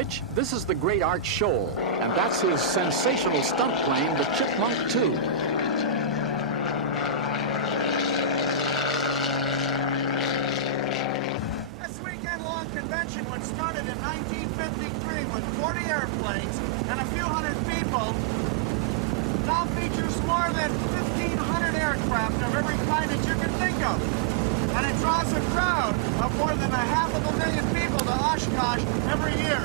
Rich, this is the great Art Scholl, and that's his sensational stunt plane, the Chipmunk 2. This weekend-long convention, which started in 1953 with 40 airplanes and a few hundred people, now features more than 1,500 aircraft of every kind that you can think of. And it draws a crowd of more than 500,000 people to Oshkosh every year.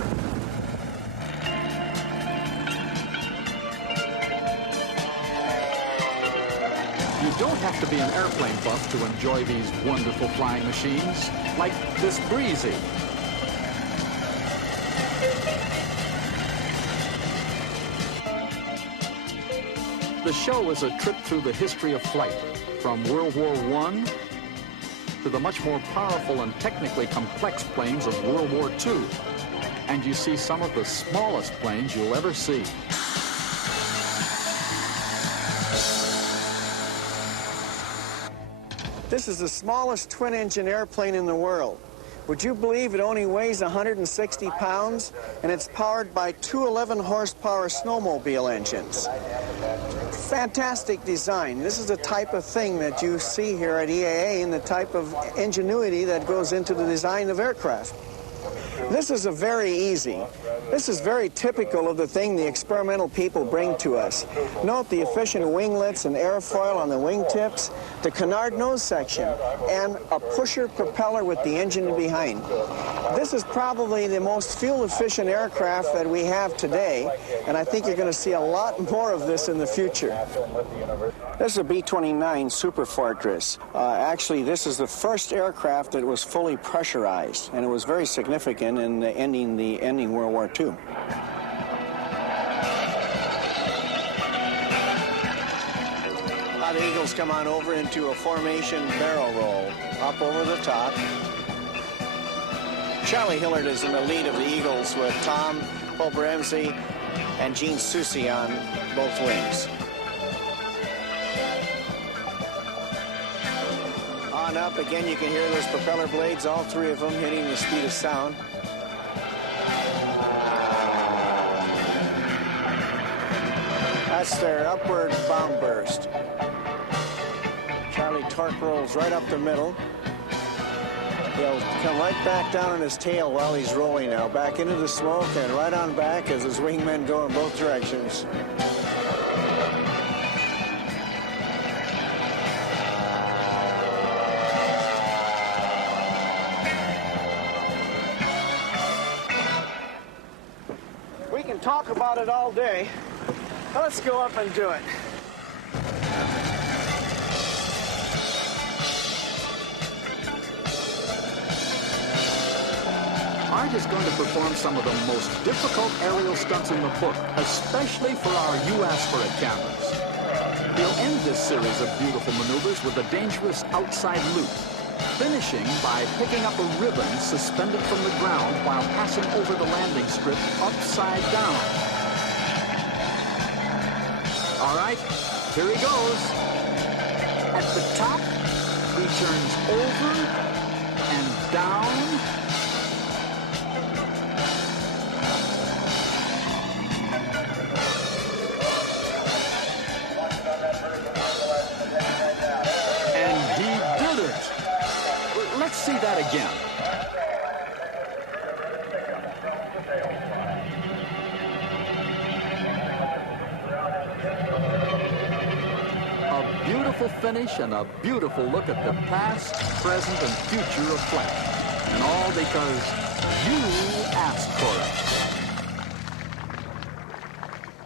You don't have to be an airplane buff to enjoy these wonderful flying machines, like this Breezy. The show is a trip through the history of flight, from World War I to the much more powerful and technically complex planes of World War II. And you see some of the smallest planes you'll ever see. This is the smallest twin-engine airplane in the world. Would you believe it only weighs 160 pounds, and it's powered by two 11-horsepower snowmobile engines? Fantastic design. This is the type of thing that you see here at EAA and the type of ingenuity that goes into the design of aircraft. This is This is very typical of the thing the experimental people bring to us. Note the efficient winglets and airfoil on the wingtips, the canard nose section, and a pusher propeller with the engine behind. This is probably the most fuel-efficient aircraft that we have today, and I think you're going to see a lot more of this in the future. This is a B-29 Super Fortress. Actually, this is the first aircraft that was fully pressurized, and it was very significant in ending World War II. Now the Eagles come on over into a formation barrel roll, up over the top. Charlie Hillard is in the lead of the Eagles with Tom Pobremsi and Gene Soucy on both wings. On up, again you can hear those propeller blades, all three of them hitting the speed of sound. That's their upward bomb burst. Charlie torque rolls right up the middle. He'll come right back down on his tail while he's rolling now. Back into the smoke and right on back as his wingmen go in both directions. We can talk about it all day. Let's go up and do it. Art is going to perform some of the most difficult aerial stunts in the book, especially for our U.S. for it cameras. He'll end this series of beautiful maneuvers with a dangerous outside loop, finishing by picking up a ribbon suspended from the ground while passing over the landing strip upside down. All right, here he goes. At the top, he turns over and down. And he did it. Let's see that again. A beautiful finish and a beautiful look at the past, present, and future of flight. And all because you asked for it.